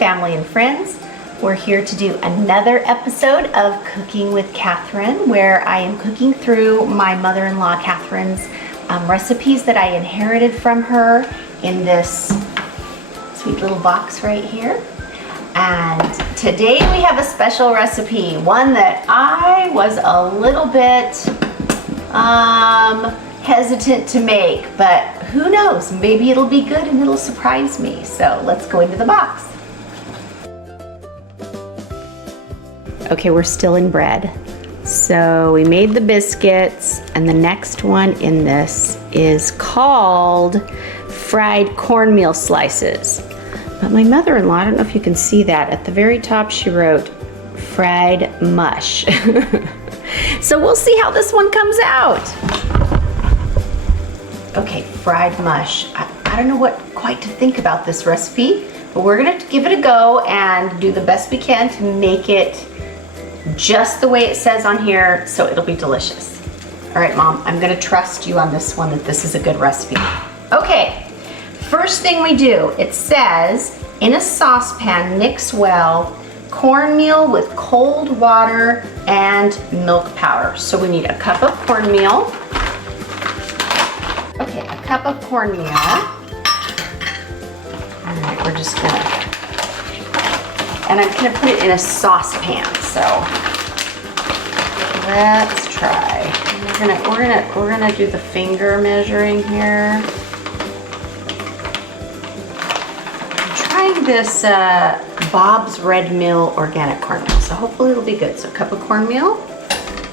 family and friends. We're here to do another episode of Cooking with Katheryn, where I am cooking through my mother-in-law Katheryn's recipes that I inherited from her in this sweet little box right here. And today we have a special recipe, one that I was a little bit hesitant to make, but who knows, maybe it'll be good and it'll surprise me. So let's go into the box. Okay, we're still in bread. So we made the biscuits, and the next one in this is called fried cornmeal slices. But my mother-in-law, I don't know if you can see that, at the very top she wrote fried mush. So we'll see how this one comes out. Okay, fried mush. I don't know what quite to think about this recipe, but we're gonna give it a go and do the best we can to make it just the way it says on here, so it'll be delicious. All right, Mom, I'm gonna trust you on this one that this is a good recipe. Okay, first thing we do, it says, in a saucepan, mix well cornmeal with cold water and milk powder. So we need a cup of cornmeal. Okay, a cup of cornmeal. All right, we're just gonna, and I'm gonna put it in a saucepan. So let's try. We're gonna do the finger measuring here. I'm trying this Bob's Red Mill organic cornmeal, so hopefully it'll be good. So a cup of cornmeal.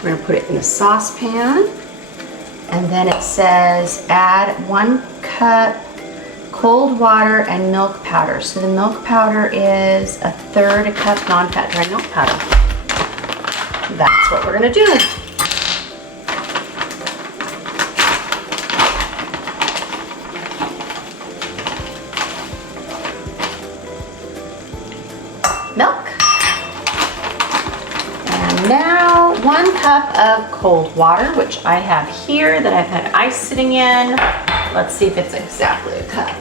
We're gonna put it in a saucepan, and then it says add 1 cup cold water and milk powder. So the milk powder is 1/3 cup non-fat dry milk powder. That's what we're gonna do. Milk. And now 1 cup of cold water, which I have here that I've had ice sitting in. Let's see if it's exactly a cup.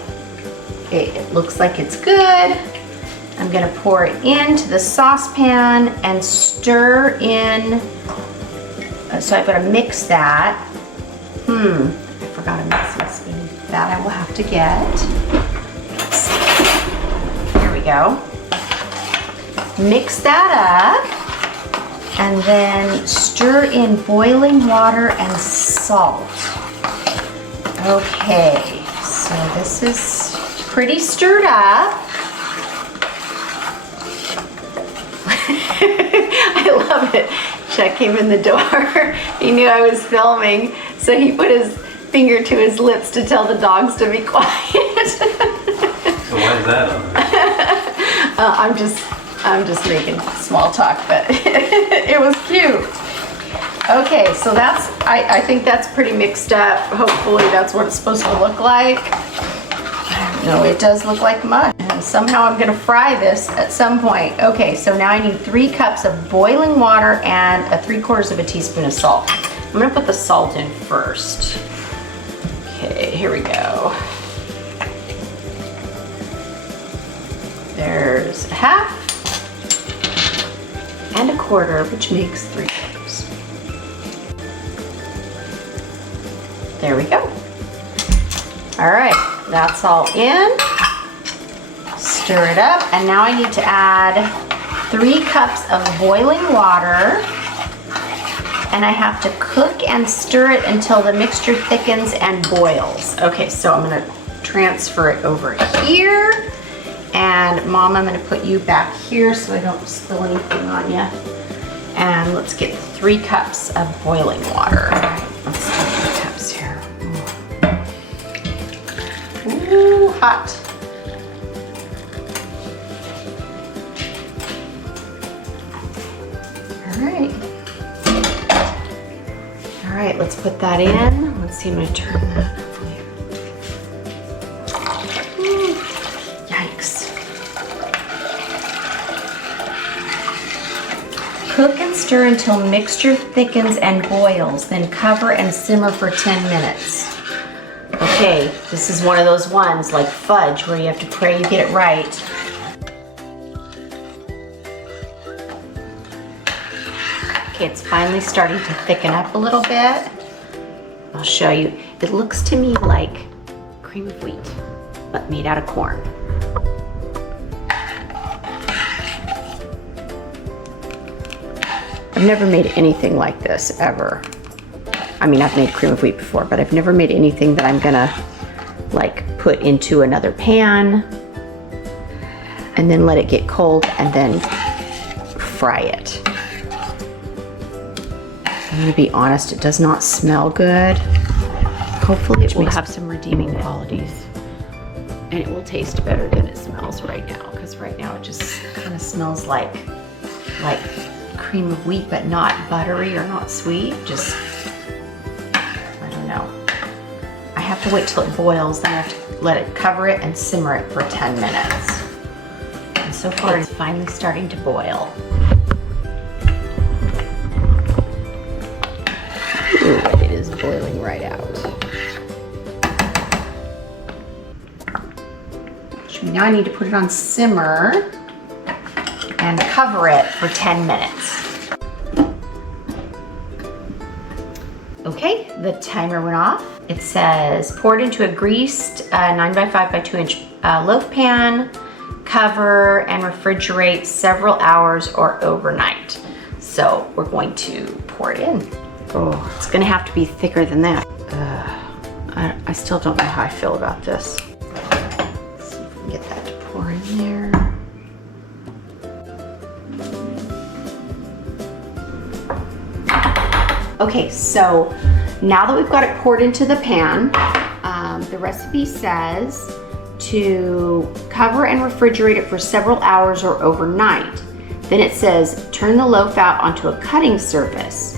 Okay, it looks like it's good. I'm gonna pour it into the saucepan and stir in. So I've gotta mix that. I forgot a mixing spoon. That I will have to get. Let's see. Here we go. Mix that up and then stir in boiling water and salt. Okay, so this is pretty stirred up. I love it. Chuck came in the door. He knew I was filming, so he put his finger to his lips to tell the dogs to be quiet. So why is that on there? I'm just making small talk, but it was cute. Okay, so that's, I think that's pretty mixed up. Hopefully that's what it's supposed to look like. No, it does look like mush. And somehow I'm gonna fry this at some point. Okay, so now I need 3 cups of boiling water and 3/4 teaspoon of salt. I'm gonna put the salt in first. Okay, here we go. There's 1/2 and 1/4, which makes 3 cups. There we go. All right, that's all in. Stir it up, and now I need to add 3 cups of boiling water, and I have to cook and stir it until the mixture thickens and boils. Okay, so I'm gonna transfer it over here, and Mom, I'm gonna put you back here so I don't spill anything on you. And let's get 3 cups of boiling water. All right, let's do 3 cups here. Ooh, hot. All right, let's put that in. Let's see, I'm gonna turn that. Ooh, yikes. Cook and stir until mixture thickens and boils, then cover and simmer for 10 minutes. Okay, this is one of those ones like fudge where you have to pray you get it right. Okay, it's finally starting to thicken up a little bit. I'll show you. It looks to me like cream of wheat, but made out of corn. I've never made anything like this ever. I mean, I've made cream of wheat before, but I've never made anything that I'm gonna like put into another pan and then let it get cold and then fry it. I'm gonna be honest, it does not smell good. Hopefully it will have some redeeming qualities and it will taste better than it smells right now, because right now it just kind of smells like cream of wheat, but not buttery or not sweet. Just, I don't know. I have to wait till it boils, then I have to let it cover it and simmer it for 10 minutes. And so far it's finally starting to boil. Ooh, it is boiling right out. Now I need to put it on simmer and cover it for 10 minutes. Okay, the timer went off. It says pour it into a greased 9x5 by 2 inch loaf pan, cover and refrigerate several hours or overnight. So we're going to pour it in. Oh, it's gonna have to be thicker than that. I still don't know how I feel about this. Let's see if we can get that to pour in there. Okay, so now that we've got it poured into the pan, the recipe says to cover and refrigerate it for several hours or overnight. Then it says turn the loaf out onto a cutting surface,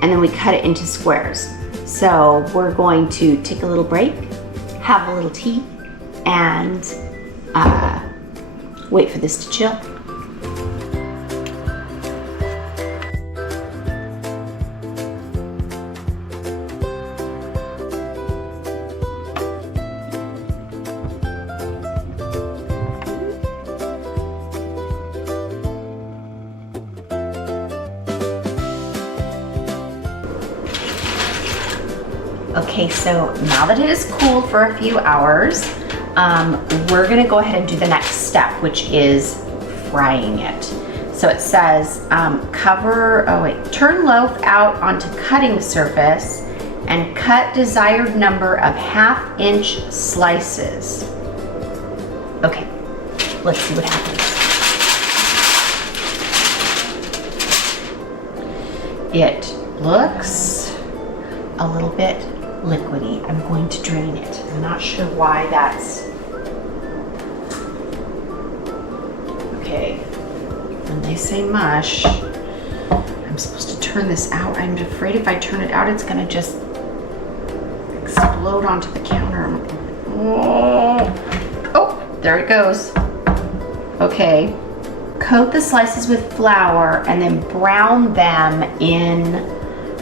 and then we cut it into squares. So we're going to take a little break, have a little tea, and wait for this to chill. Okay, so now that it is cooled for a few hours, we're gonna go ahead and do the next step, which is frying it. So it says turn loaf out onto cutting surface and cut desired number of 1/2 inch slices. Okay, let's see what happens. It looks a little bit liquidy. I'm going to drain it. I'm not sure why that's... Okay, when they say mush, I'm supposed to turn this out. I'm afraid if I turn it out, it's gonna just explode onto the counter. Oh, there it goes. Okay, coat the slices with flour and then brown them in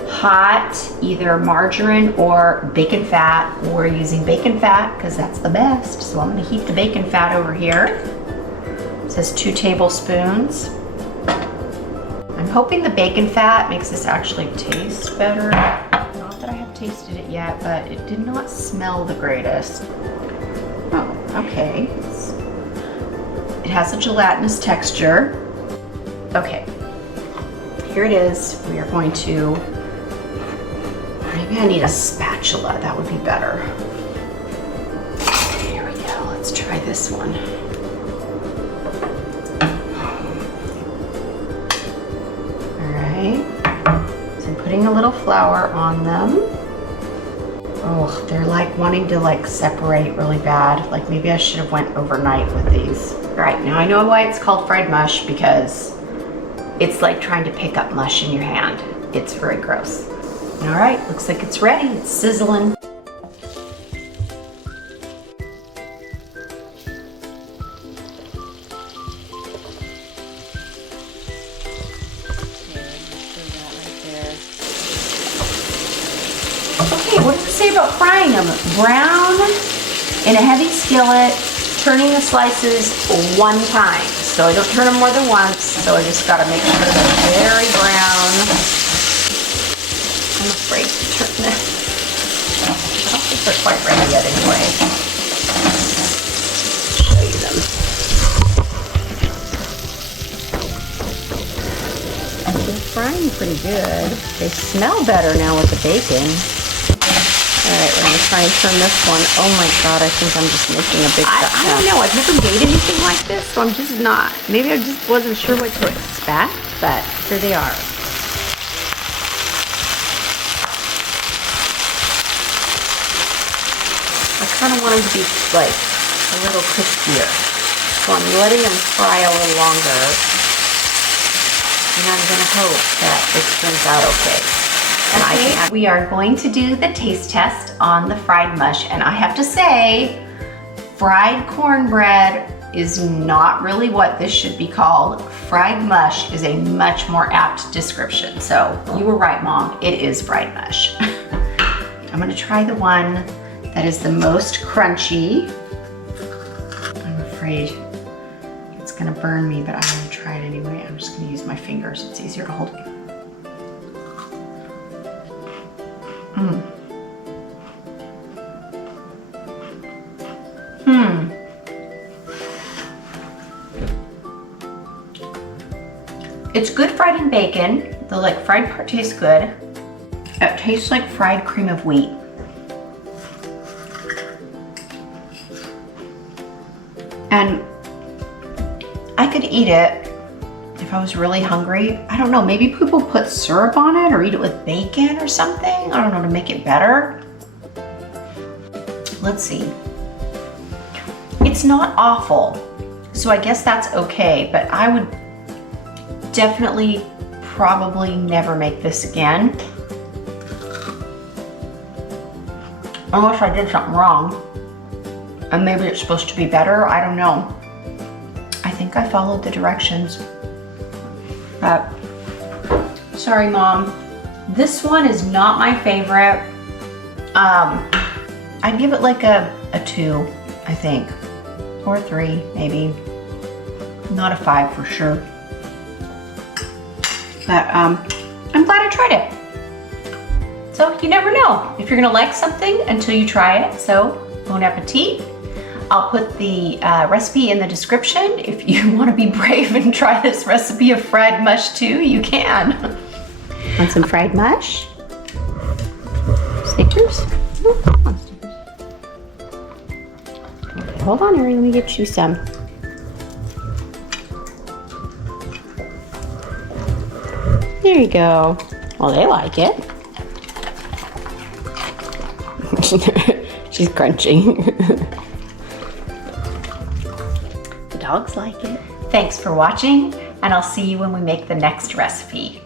hot either margarine or bacon fat. We're using bacon fat because that's the best. So I'm going to heat the bacon fat over here. It says 2 tablespoons. I'm hoping the bacon fat makes this actually taste better. Not that I have tasted it yet, but it did not smell the greatest. Oh, okay. It has a gelatinous texture. Okay, here it is. We are going to... Maybe I need a spatula, that would be better. Here we go, let's try this one. All right, so I'm putting a little flour on them. Oh, they're like wanting to like separate really bad. Like maybe I should have went overnight with these. All right, now I know why it's called fried mush, because it's like trying to pick up mush in your hand. It's very gross. All right, looks like it's ready. It's sizzling. Okay, what does it say about frying them? Brown in a heavy skillet, turning the slices 1 time. so I don't turn them more than once. So I just gotta make sure they're very brown. I'm afraid to turn this. I don't think they're quite ready yet anyway. Show you them. They're frying pretty good. They smell better now with the bacon. Alright, we're gonna try and turn this one. Oh my god, I think I'm just making a big fat mess. I don't know, I've never made anything like this, so I'm just not. Maybe I just wasn't sure what to expect, but here they are. I kind of want them to be like a little crispier. So I'm letting them fry a little longer. And I'm gonna hope that this turns out okay. And we are going to do the taste test on the fried mush, and I have to say, fried cornbread is not really what this should be called. Fried mush is a much more apt description. So you were right, Mom, it is fried mush. I'm gonna try the one that is the most crunchy. I'm afraid it's gonna burn me, but I'm gonna try it anyway. I'm just gonna use my fingers, it's easier to hold it. It's good fried in bacon. The like fried part tastes good. It tastes like fried cream of wheat. And I could eat it if I was really hungry. I don't know, maybe people put syrup on it or eat it with bacon or something. I don't know, to make it better. Let's see. It's not awful, so I guess that's okay, but I would definitely probably never make this again. Unless I did something wrong. And maybe it's supposed to be better, I don't know. I think I followed the directions. But, sorry Mom. This one is not my favorite. I'd give it like a 2, I think. Or a 3, maybe. Not a 5 for sure. But I'm glad I tried it. So you never know if you're gonna like something until you try it. So bon appetit. I'll put the recipe in the description. If you want to be brave and try this recipe of fried mush too, you can. Want some fried mush? Stickers? Oh, stickers. Okay, hold on, Ari, let me get you some. There you go. Well, they like it. She's crunching. The dogs like it. Thanks for watching, and I'll see you when we make the next recipe.